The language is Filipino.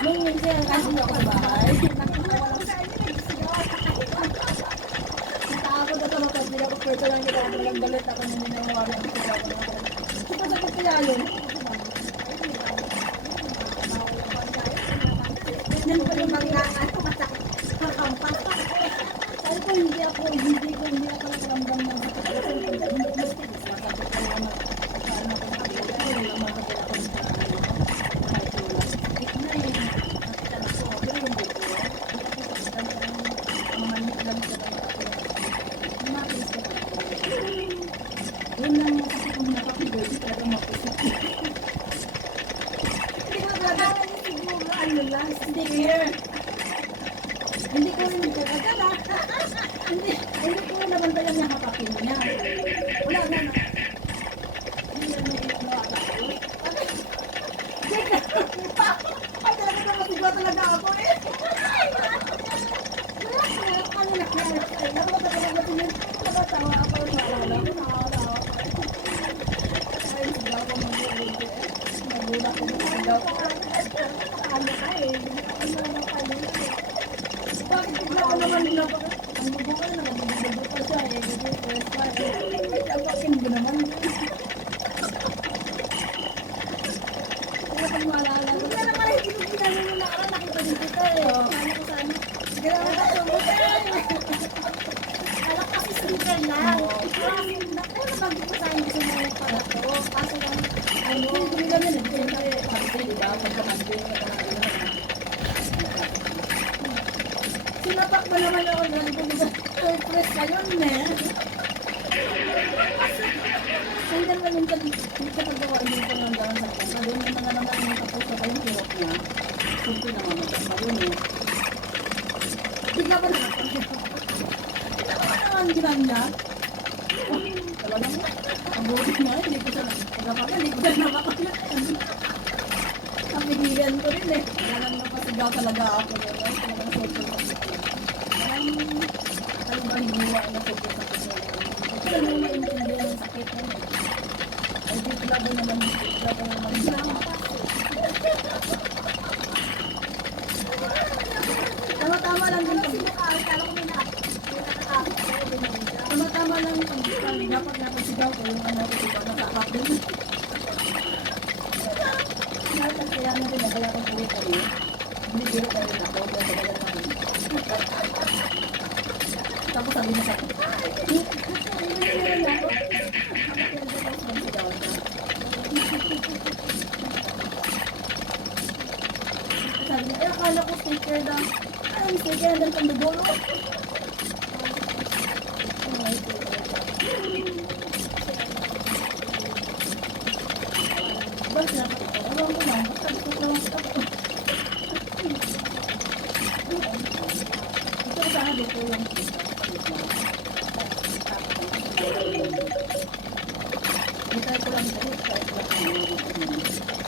Nung minsan, kasi ako sa bahay. Nakakot ako sa pagpila ko, pwede lang kita ako lang galit ako nung ninawari ang kita ko. Sakit kaya yun. Ganyan pa yung banggaan ko, masakit. Kakampas. Sabi ko, hindi ako nagramdam ng sakit. Kasi hindi ko masakit. Masakit ko naman. Saan ako nakikita. Hindi lang masakit ako sa kahit wala. Sakit na eh. Nakita na ko. Pero yung buko. Mamanit lang sa mga yun lang masakit kung nakapigay. Talaga mapusok. Hindi ko gagawin siguro, ano lang, Sticker. Hindi ko rin nagkakagala. Hindi ko naman talaga nakapapin niya. Wala na. Hindi na may nakakapin. ay talaga na masigwa talaga ako eh. Ano na kaya? Ay, ako ba talaga tingin? Nakatawa ako. Naalala ko. Nakakatawa ko. Ay, sigaw ko mag-uwi. Nagulat ko. Sigaw ko. Ano ka eh, ano naman kayo eh. Bakit bigla ko naman nilabas? Ang bubo ko na, mabububo pa siya eh. Kasi first part eh. Ay, tabakin mo naman. Kaya pag maalala ko. Hindi naman hindi ko ginano yung nakaraan, nakita din kita eh. Sabi ko sana, gano'n ka sumuti. Alam kasi sticker lang. Kasi naku, nabagay ko sa'yo gusto mo yung pala to. Kaso lang, Ano, hindi kami nag-send eh. Sabi ko, di ba? Pagka-Monday na sinapak mo naman ako na surprise ka yun eh. Hanggang na minsan, hindi ka paggawa yung pangandahan sa kanya. Doon naman na naman yung tapos sa kayong hirap niya. Siyempre naman magkapa yun eh. Bigla pa naman. Bigla pa naman ginanya. Talagang abutin na, hindi ko siya nagpagapakan, hindi ko siya napakalat. Napigilan ko rin eh. Talagang napasigaw talaga ako. Talagang sobrang sakit ko. Parang kalibang na sobrang sakit ko. Kasi lang mo maintindihan ang sakit mo eh. Ay, di plabo naman. Plabo naman. Tama-tama lang din kami. akala ko may nakatakot sa'yo, binigyan. Tama-tama lang kami. Dapat napasigaw ko yung ano ko. Diba? Nakakap din. Kaya na rin, kaya kong ulit kami. Hindi biro ka rin ako. Kaya kami. Tapos sabi na sa akin, sabi niya, akala ko sticker lang. Ay, sticker lang pang dugulo. Bakit na ito? Alam ko lang, basta gusto ko lang sa ako. Ito sana dito yung hindi tayo ko lang dito.